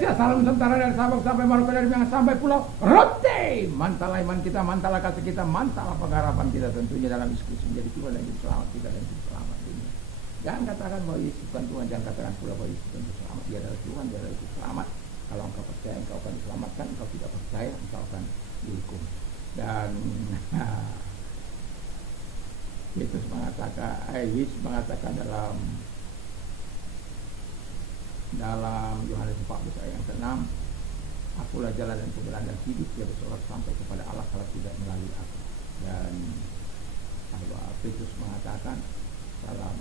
Indonesia, salam Nusantara dari Sabang sampai Maluku, dari Minang sampai Pulau Rote. Mantalah iman kita, mantalah kasih kita, mantalah pengharapan kita tentunya dalam diskusi menjadi Tuhan dan Juru Selamat kita dan Juru Selamat dunia. Jangan katakan bahwa Yesus bukan Tuhan, jangan katakan pula bahwa Yesus bukan Juru Selamat. Dia adalah Tuhan, dia adalah Juru Selamat. Kalau engkau percaya, engkau akan diselamatkan. Engkau tidak percaya, engkau akan dihukum. Dan Yesus mengatakan dalam Yohanes 14 ayat yang ke-6, akulah jalan dan kebenaran dan hidup, tiada seorang sampai kepada Allah kalau tidak melalui aku. Dan Petrus mengatakan dalam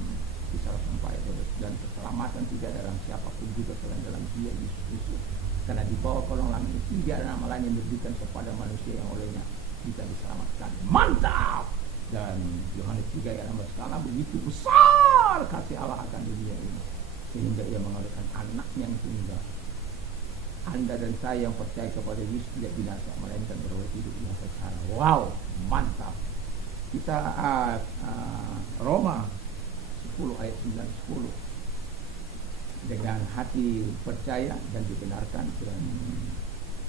Kisah 4 ayat 12, dan keselamatan tidak dalam siapapun juga selain dalam Dia Yesus Kristus, karena di bawah kolong langit ini tidak ada nama lain yang diberikan kepada manusia yang olehnya bisa diselamatkan. Mantap! Dan Yohanes 3 ayat 16, karena begitu besar kasih Allah akan dunia ini sehingga Ia mengalirkan anaknya yang tunggal. Anda dan saya yang percaya kepada Yesus tidak binasa, melainkan beroleh hidup yang kekal. Wow, mantap. Kita Roma 10 ayat 9-10, dengan hati percaya dan dibenarkan, dan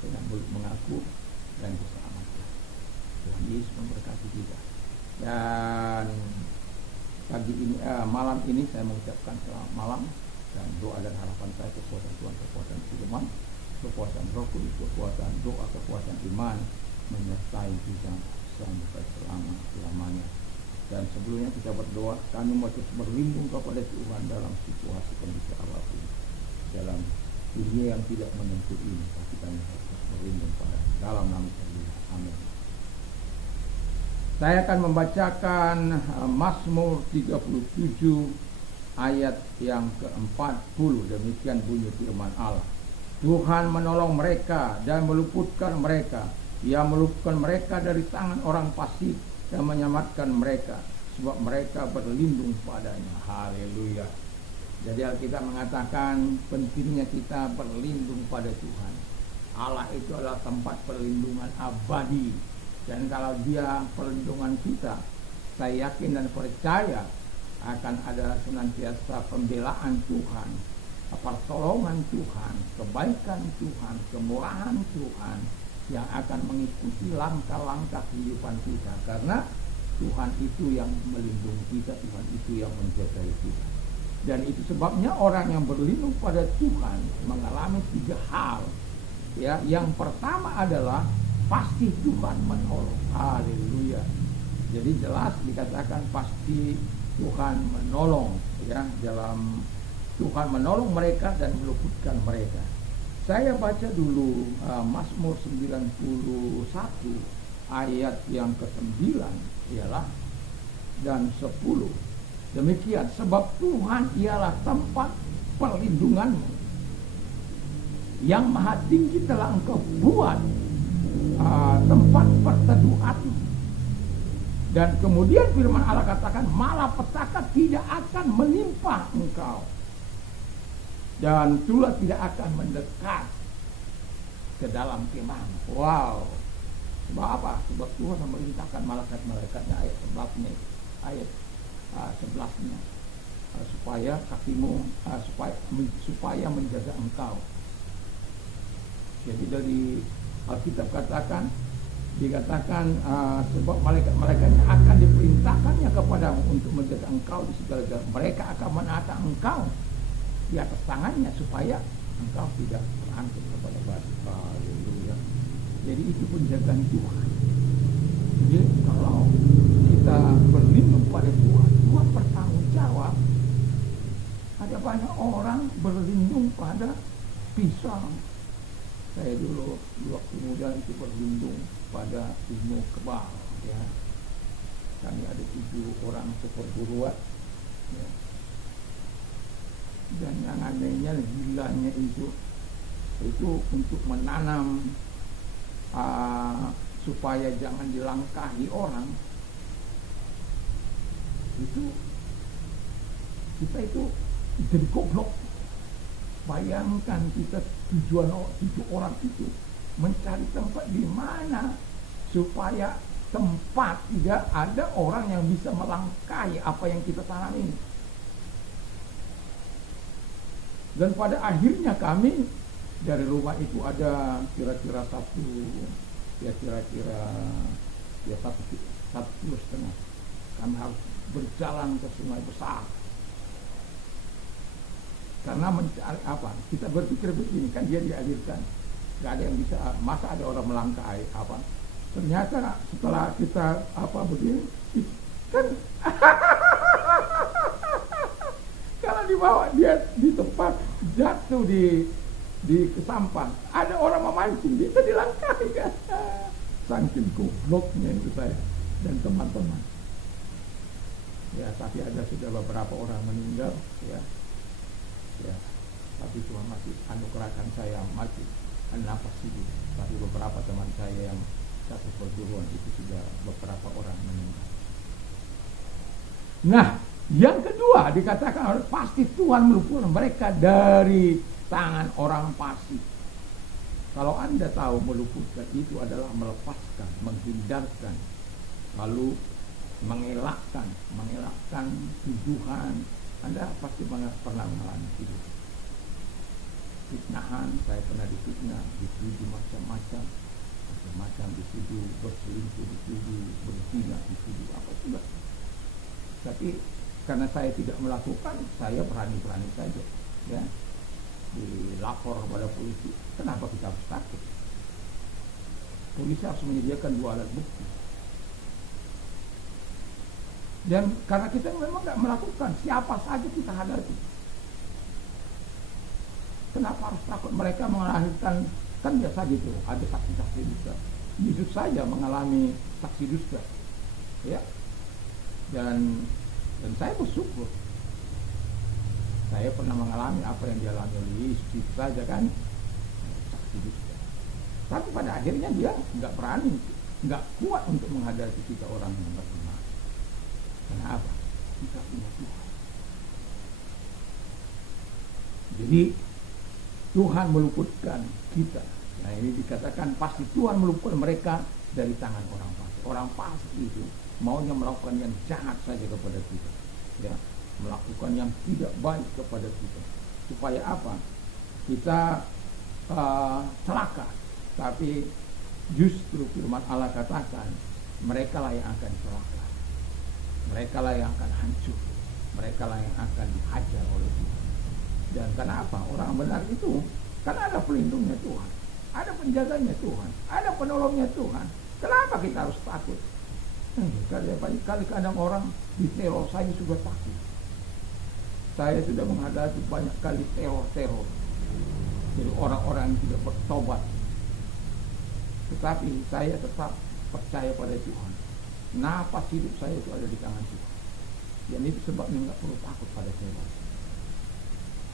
dengan mulut mengaku dan diselamatkan. Tuhan Yesus memberkati kita. Dan pagi ini, malam ini saya mengucapkan selamat malam, dan doa dan harapan saya kekuatan Tuhan, kekuatan firman, kekuatan Roh Kudus, kekuatan doa, kekuatan iman menyertai kita sampai selama-lamanya. Dan sebelumnya kita berdoa, kami mau terus berlindung kepada Tuhan dalam situasi kondisi apapun, dalam dunia yang tidak menentu ini, tapi kami harus berlindung pada dalam nama Tuhan. Amin. Saya akan membacakan Mazmur 37 ayat yang ke-40. Demikian bunyi firman Allah. Tuhan menolong mereka dan meluputkan mereka. Ia meluputkan mereka dari tangan orang fasik dan menyelamatkan mereka, sebab mereka berlindung padanya. Haleluya. Jadi Alkitab mengatakan pentingnya kita berlindung pada Tuhan. Allah itu adalah tempat perlindungan abadi. Dan kalau Dia perlindungan kita, saya yakin dan percaya akan ada senantiasa pembelaan Tuhan, pertolongan Tuhan, kebaikan Tuhan, kemurahan Tuhan yang akan mengikuti langkah-langkah kehidupan kita. Karena Tuhan itu yang melindungi kita, Tuhan itu yang menjaga kita. Dan itu sebabnya orang yang berlindung pada Tuhan mengalami 3 hal. Ya, yang pertama adalah pasti Tuhan menolong. Haleluya. Jadi jelas dikatakan pasti Tuhan menolong, ya, dalam Tuhan menolong mereka dan meluputkan mereka. Saya baca dulu Mazmur 91 ayat yang ke-9 ialah dan 10. Demikian, sebab Tuhan ialah tempat perlindunganmu, yang maha tinggi telah Engkau buat tempat perteduhanmu. Dan kemudian firman Allah katakan, malapetaka tidak akan menimpa engkau, dan tulah tidak akan mendekat ke dalam kemahmu. Wow. Sebab apa? Sebab Tuhan memerintahkan malaikat-malaikatnya, ayat 11-nya, ayat 11-nya, supaya kakimu supaya menjaga engkau. Jadi dari Alkitab dikatakan sebab malaikat-malaikatnya akan diperintahkannya kepadamu untuk menjaga engkau di segala jalan. Mereka akan menata engkau di atas tangannya supaya engkau tidak terangkut kepada batu. Haleluya. Jadi itu penjagaan Tuhan. Jadi kalau kita berlindung pada Tuhan, Tuhan bertanggung jawab. Ada banyak orang berlindung pada pisang. Saya dulu waktu muda itu berlindung pada ilmu kebal, ya. Kami ada 7 orang seperguruan, ya. Dan yang anehnya, gilanya itu untuk menanam supaya jangan dilangkahi orang. Itu kita itu jadi goblok. Bayangkan kita tujuan 7 orang itu mencari tempat di mana supaya tempat tidak ada orang yang bisa melangkahi apa yang kita tanam ini. Dan pada akhirnya kami dari rumah itu ada kira-kira satu kilo setengah. Kami harus berjalan ke sungai besar. Karena mencari apa? Kita berpikir begini, kan dia dialirkan. Gak ada yang bisa, masa ada orang melangkah air apa? Ternyata setelah kita begini, kan kalau dibawa dia di tempat jatuh di kesampang, ada orang memancing, bisa dilangkahi kan? Saking gobloknya itu saya dan teman-teman. Ya, tapi ada sudah beberapa orang meninggal, ya. Tapi Tuhan masih anugerahkan saya masih nafas hidup. Tapi beberapa teman saya yang satu perguruan itu sudah beberapa orang meninggal. Nah, yang kedua dikatakan pasti Tuhan meluputkan mereka dari tangan orang fasik. Kalau Anda tahu meluputkan itu adalah melepaskan, menghindarkan, lalu mengelakkan tuduhan. Anda pasti pernah mengalami itu. Fitnahan, saya pernah difitnah, dituduh macam-macam, dituduh berselingkuh, dituduh berzina, dituduh apa juga. Tapi karena saya tidak melakukan, saya berani-berani saja, ya, dilapor kepada polisi. Kenapa kita harus takut? Polisi harus menyediakan 2 alat bukti. Dan karena kita memang nggak melakukan, siapa saja kita hadapi. Kenapa harus takut? Mereka melahirkan, kan biasa gitu, ada saksi-saksi dusta. Yesus saja mengalami saksi dusta, ya. Dan saya bersyukur. Saya pernah mengalami apa yang dialami oleh Yesus itu saja kan, saksi dusta. Tapi pada akhirnya dia nggak berani, nggak kuat untuk menghadapi kita orang yang beriman. Kenapa? Kita punya Tuhan. Jadi Tuhan meluputkan kita. Nah, ini dikatakan pasti Tuhan meluputkan mereka dari tangan orang fasik. Orang fasik itu maunya melakukan yang jahat saja kepada kita, ya, melakukan yang tidak baik kepada kita. Supaya apa? Kita celaka. Tapi justru firman Allah katakan mereka lah yang akan celaka. Mereka lah yang akan hancur. Mereka lah yang akan dihajar oleh Tuhan. Dan kenapa? Orang benar itu karena ada pelindungnya Tuhan, ada penjaganya Tuhan, ada penolongnya Tuhan. Kenapa kita harus takut? Kadang orang diteror, saya sudah takut. Saya sudah menghadapi banyak kali teror. Jadi orang-orang yang tidak bertobat. Tetapi saya tetap percaya pada Tuhan. Napas hidup saya itu ada di tangan Tuhan. Dan itu sebabnya nggak perlu takut pada teror.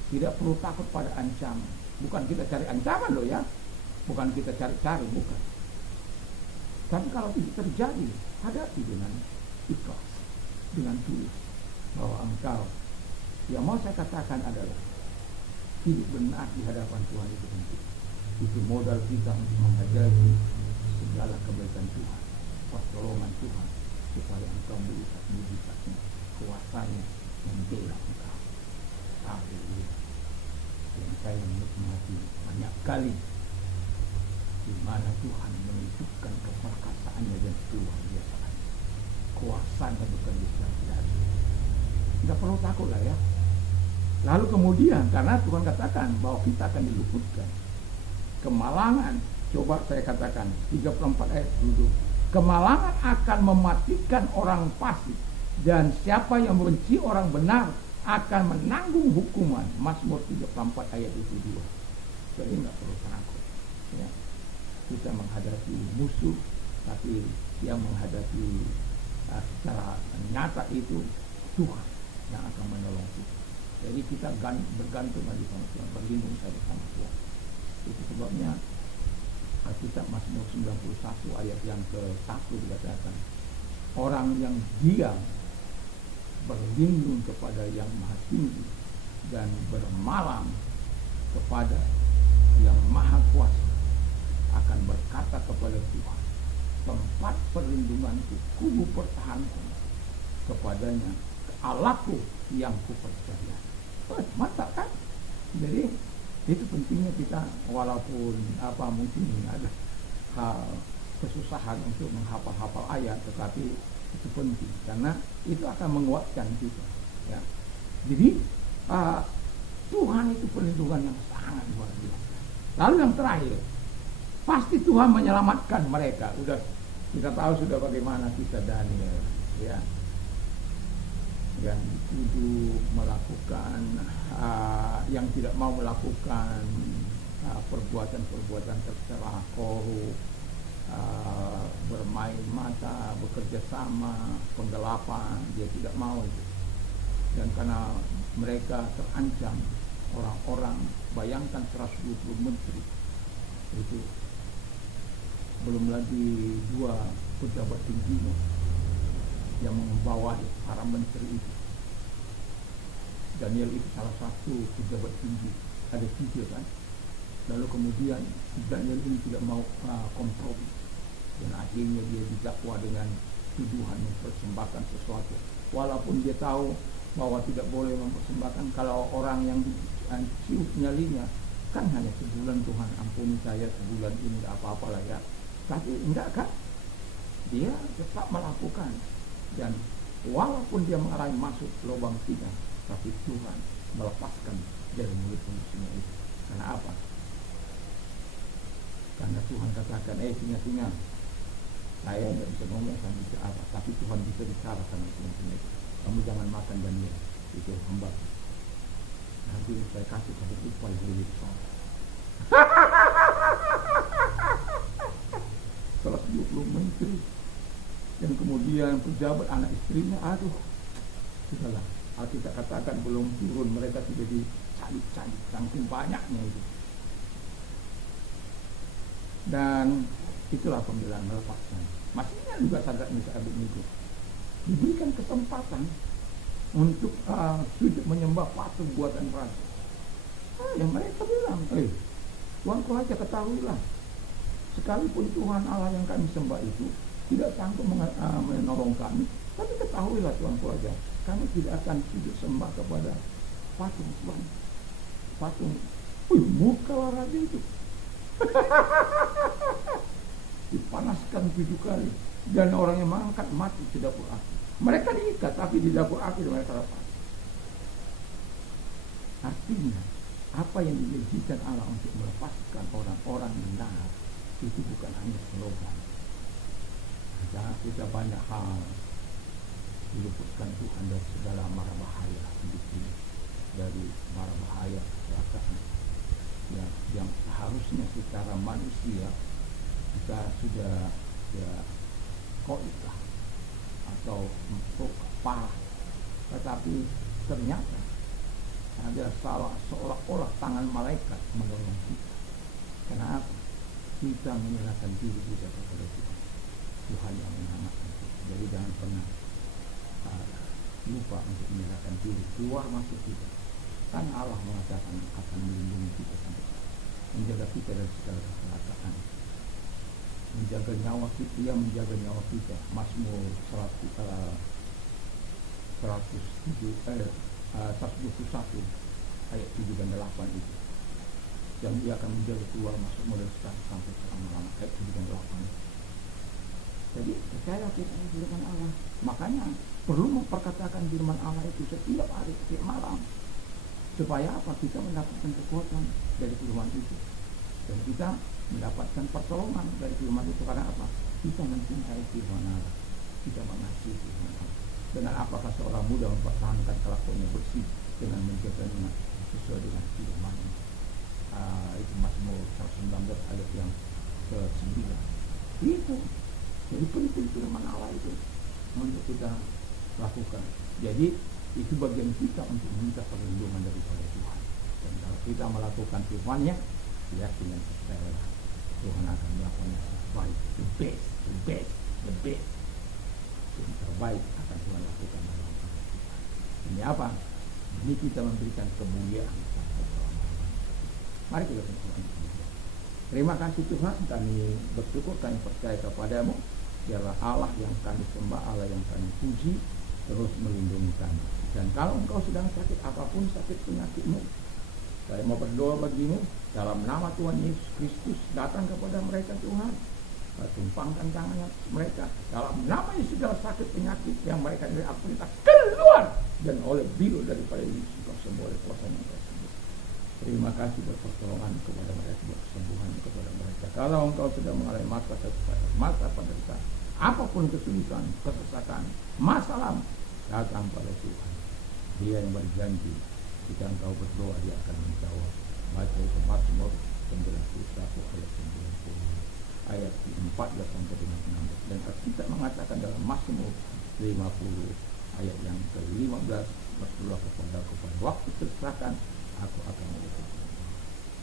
Tidak perlu takut pada ancaman. Bukan kita cari ancaman loh ya. Bukan kita cari-cari, bukan. Tapi kalau itu terjadi, hadapi dengan ikhlas, dengan tulus. Bahwa engkau, yang mau saya katakan adalah hidup benar di hadapan Tuhan itu penting. Itu modal kita untuk menghadapi segala kebaikan Tuhan, pertolongan Tuhan, supaya engkau melihat mujizatnya, kuasanya membela engkau. Haleluya. Dan saya menikmati banyak kali di mana Tuhan menunjukkan keperkasaannya dan luar biasa. Kuasanya bekerja secara tidak perlu takut lah ya. Lalu kemudian karena Tuhan katakan bahwa kita akan diluputkan kemalangan. Coba saya katakan 34 ayat dulu. Kemalangan akan mematikan orang fasik, dan siapa yang membenci orang benar akan menanggung hukuman. Mazmur 34 ayat itu 2. Jadi nggak perlu takut ya. Kita menghadapi musuh, tapi yang menghadapi secara nyata itu Tuhan yang akan menolong kita. Jadi kita bergantung lagi sama Tuhan, berlindung saja sama Tuhan. Itu sebabnya Alkitab Mazmur 91 ayat yang ke-1 dikatakan, orang yang diam berlindung kepada yang maha tinggi dan bermalam kepada yang maha kuasa akan berkata kepada Tuhan, tempat perlindunganku, kubu pertahanku, kepadanya Allahku yang kupercaya. Mantap kan? Jadi Itu pentingnya kita, walaupun mungkin ada hal kesusahan untuk menghafal-hafal ayat, tetapi itu penting karena itu akan menguatkan kita, ya. Jadi Tuhan itu perlindungan yang sangat luar biasa. Lalu yang terakhir, pasti Tuhan menyelamatkan mereka. Udah kita tahu sudah bagaimana kisah Daniel, ya, yang dituduh melakukan yang tidak mau melakukan perbuatan-perbuatan tercela, korup, bermain mata, bekerja sama, penggelapan, dia tidak mau itu. Dan karena mereka terancam, orang-orang, bayangkan 120 menteri itu, belum lagi 2 pejabat tingginya yang membawa para menteri itu. Daniel itu salah satu pejabat tinggi, ada 3 kan. Lalu kemudian Daniel ini tidak mau kompromi, dan akhirnya dia didakwa dengan tuduhan mempersembahkan sesuatu, walaupun dia tahu bahwa tidak boleh mempersembahkan. Kalau orang yang ciut nyalinya, kan hanya sebulan, Tuhan ampuni saya sebulan ini, tidak apa-apa lah ya. Tapi enggak kan, dia tetap melakukan, dan walaupun dia mengalami masuk lubang singa, tapi Tuhan melepaskan dari mulut singa itu. Karena apa? Karena Tuhan katakan, singa-singa, saya tidak bisa ngomong, saya bisa apa, tapi Tuhan bisa bicara sama singa-singa itu. Kamu jangan makan Daniel, itu hamba. Nanti saya kasih kamu upah yang lebih besar. 120 menteri, dan kemudian pejabat, anak istrinya, sudahlah. Alkitab katakan belum turun, mereka sudah dicabik-cabik, saking banyaknya itu. Dan itulah pembelaan melepaskan. Masihnya juga Sadrak, Mesak, Abednego diberikan kesempatan untuk sujud menyembah patung buatan raja. Yang mereka bilang, Tuanku aja, ketahuilah, sekalipun Tuhan Allah yang kami sembah itu tidak sanggup menolong kami, tapi ketahuilah Tuanku aja, kami tidak akan sujud sembah kepada patung Tuhan. Patung, muka raja itu dipanaskan 7 kali, dan orang yang mengangkat mati di dapur api. Mereka diikat, tapi di dapur api mereka lepas. Artinya, apa yang dijanjikan Allah untuk melepaskan orang-orang benar itu bukan hanya slogan. Jangan kita banyak hal diluputkan Tuhan dari segala mara bahaya hidup ini, dari mara bahaya kecelakaan, yang seharusnya secara manusia kita sudah koikah atau untuk parah, tetapi ternyata ada seolah-olah tangan malaikat menolong kita. Kenapa? Kita menyerahkan diri kita kepada Tuhan, Tuhan yang menyelamatkan kita. Jadi jangan pernah lupa untuk menyerahkan diri, keluar masuk kita. Kan Allah mengatakan akan melindungi kita sampai menjaga kita dari segala kecelakaan, menjaga nyawa kita, dia menjaga nyawa kita. Mazmur 121 ayat 7 dan 8 itu, yang dia akan menjaga keluar masuk mulai sekarang sampai selama-lama, ayat 7 dan 8 itu. Jadi percaya kita firman Allah, makanya perlu memperkatakan firman Allah itu setiap hari, setiap malam, supaya apa? Kita mendapatkan kekuatan dari firman itu, dan kita mendapatkan pertolongan dari firman itu. Karena apa? Kita mencintai firman Allah, kita mengasihi firman Allah. Dengan apakah seorang muda mempertahankan kelakuannya bersih dengan menjaganya sesuai dengan firman itu. Itu Mazmur 119 ayat yang ke-9. Itu jadi penting firman Allah itu untuk kita lakukan. Jadi itu bagian kita untuk meminta perlindungan daripada Tuhan. Dan kalau kita melakukan firman-Nya, yakin dan percaya Tuhan akan melakukan yang terbaik, the best. Yang terbaik akan Tuhan lakukan dalam hidup kita. Ini apa? Ini kita memberikan kemuliaan kepada Tuhan. Mari kita berdoa. Terima kasih Tuhan, kami bersyukur, kami percaya kepadamu. Biarlah Allah yang kami sembah, Allah yang kami puji, terus melindungi kami. Dan kalau engkau sedang sakit, apapun sakit penyakitmu, Saya mau berdoa bagimu dalam nama Tuhan Yesus Kristus, datang kepada mereka Tuhan, tumpangkan tangan mereka dalam nama Yesus, segala sakit penyakit yang mereka dari aku perintah keluar, dan oleh biru daripada Yesus kau sembuh oleh kuasa yang tersebut. Terima kasih buat pertolongan kepada mereka, buat kesembuhan kepada mereka. Kalau engkau sudah mengalami masa penderitaan, apapun kesulitan, kesesakan, masalah, datang pada Tuhan. Dia yang berjanji, jika engkau berdoa dia akan menjawab. Baca itu Mazmur 91 ayat 90, ayat 14 sampai dengan 16. Dan kita mengatakan dalam Mazmur 50 ayat yang ke-15, berdoa kepada waktu kesesakan aku akan memberikan.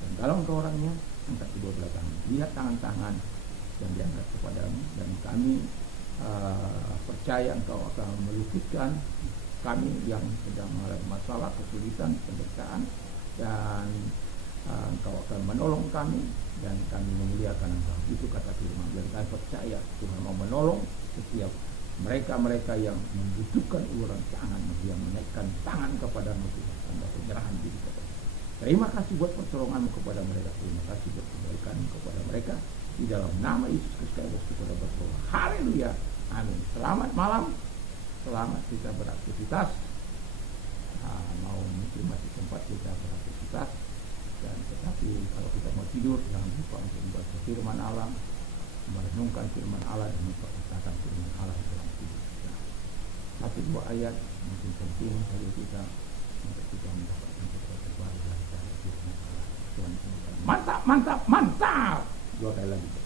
Dan kalau engkau orangnya, angkat kedua belah tangan, lihat tangan-tangan yang diangkat kepadamu, dan kami percaya engkau akan melukiskan kami yang sedang mengalami masalah, kesulitan, penderitaan, dan engkau akan menolong kami, dan kami memuliakan engkau. Itu kata firman. Dan kami percaya Tuhan mau menolong setiap mereka-mereka yang membutuhkan uluran tangan, yang menaikkan tangan kepadamu Tuhan, tanda penyerahan diri kepada. Terima kasih buat pertolonganmu kepada mereka. Terima kasih buat kebaikan kepada mereka. Di dalam nama Yesus Kristus kita berdoa. Haleluya. Amin. Selamat malam. Selamat kita beraktivitas. Mau mungkin masih sempat kita beraktivitas. Dan tetapi kalau kita mau tidur, jangan lupa untuk membaca firman Allah, merenungkan firman Allah, dan memperkatakan firman Allah dalam hidup kita. Satu dua ayat mungkin penting bagi kita untuk kita mendapatkan sesuatu baru dari firman Allah. Tuhan, mantap, mantap, mantap. Dua kali lagi.